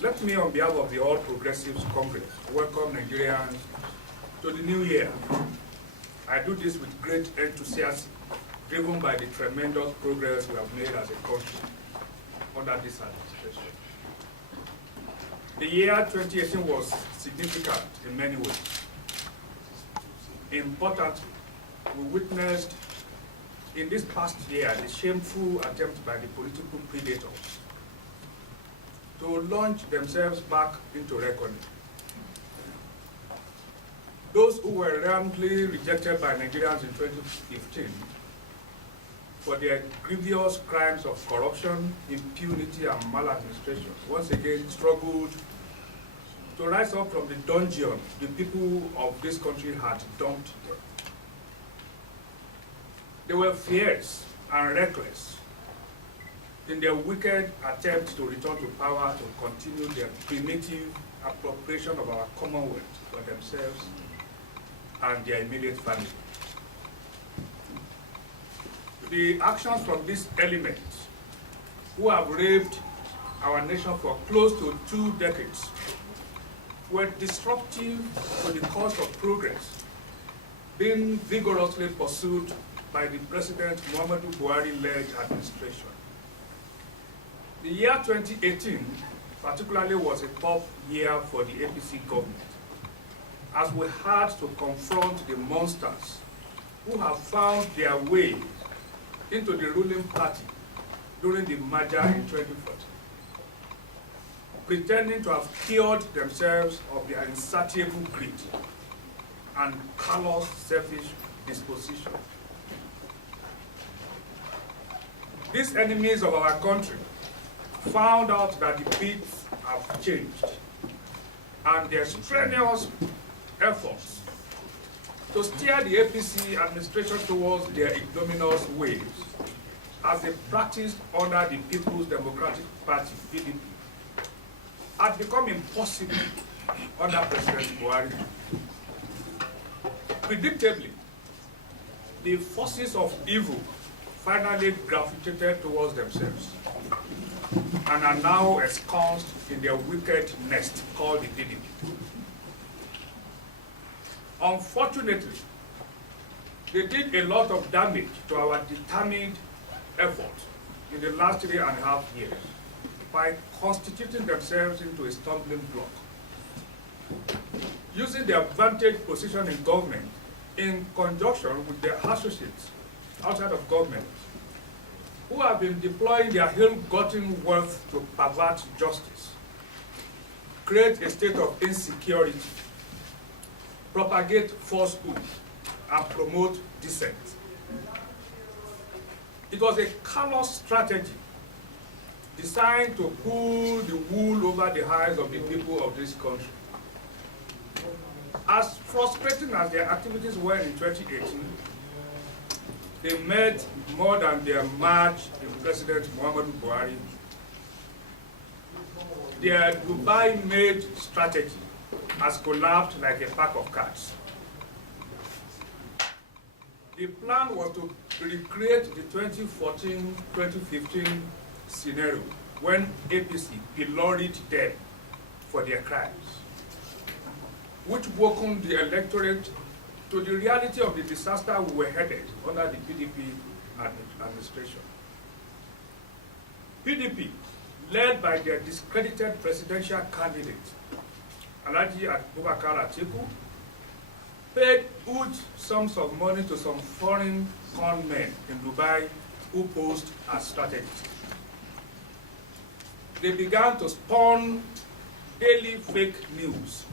Let me, on behalf of the All Progressives Congress, welcome Nigerians to the new year. I do this with great enthusiasm, driven by the tremendous progress we have made as a country under this administration. The year 2018 was significant in many ways. Importantly, we witnessed in this past year the shameful attempt by the political predators to launch themselves back into reckoning. Those who were roundly rejected by Nigerians in 2015 for their grievous crimes of corruption, impunity, and maladministration once again struggled to rise up from the dungeon the people of this country had dumped them. They were fierce and reckless in their wicked attempt to return to power to continue their primitive appropriation of our commonwealth for themselves and their immediate family. The actions from these elements, who have ravaged our nation for close to 2 decades, were disruptive to the course of progress being vigorously pursued by the President Muhammadu Buhari-led administration. The year 2018 particularly was a tough year for the APC government, as we had to confront the monsters who have found their way into the ruling party during the merger in 2014, pretending to have cured themselves of their insatiable greed and callous, selfish disposition. These enemies of our country found out that the beats have changed, and their strenuous efforts to steer the APC administration towards their ignominious ways, as they practiced under the People's Democratic Party, PDP, had become impossible under President Buhari. Predictably, the forces of evil finally gravitated towards themselves and are now ensconced in their wicked nest called the PDP. Unfortunately, they did a lot of damage to our determined effort in the last 3.5 years by constituting themselves into a stumbling block, using their advantage position in government in conjunction with their associates outside of government, who have been deploying their ill-gotten wealth to pervert justice, create a state of insecurity, propagate falsehood, and promote dissent. It was a callous strategy designed to pull the wool over the eyes of the people of this country. As frustrating as their activities were in 2018, they made more than their match in President Muhammadu Buhari. Their Dubai-made strategy has collapsed like a pack of cards. The plan was to recreate the 2014-2015 scenario when APC pilloried them for their crimes, which woken the electorate to the reality of the disaster we were headed under the PDP administration. PDP, led by their discredited presidential candidate, Atiku, paid huge sums of money to some foreign con men in Dubai who posed as strategists. They began to spawn daily fake news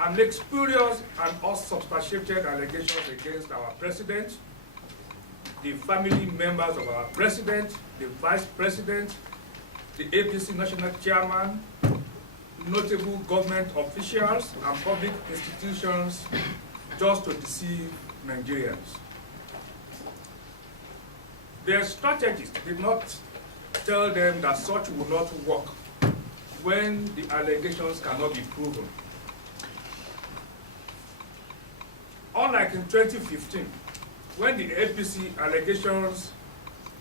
and make spurious and unsubstantiated allegations against our president, the family members of our president, the vice president, the APC national chairman, notable government officials, and public institutions, just to deceive Nigerians. Their strategists did not tell them that such would not work when the allegations cannot be proven. Unlike in 2015, when the APC allegations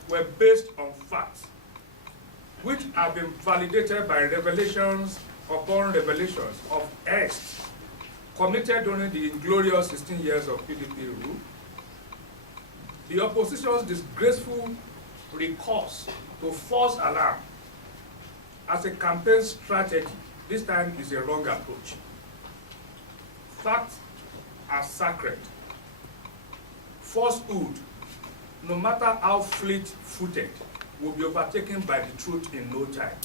were based on facts, which have been validated by revelations upon revelations of acts committed during the inglorious 16 years of PDP rule, the opposition's disgraceful recourse to false alarm as a campaign strategy this time is a wrong approach. Facts are sacred. Falsehood, no matter how fleet-footed, will be overtaken by the truth in no time.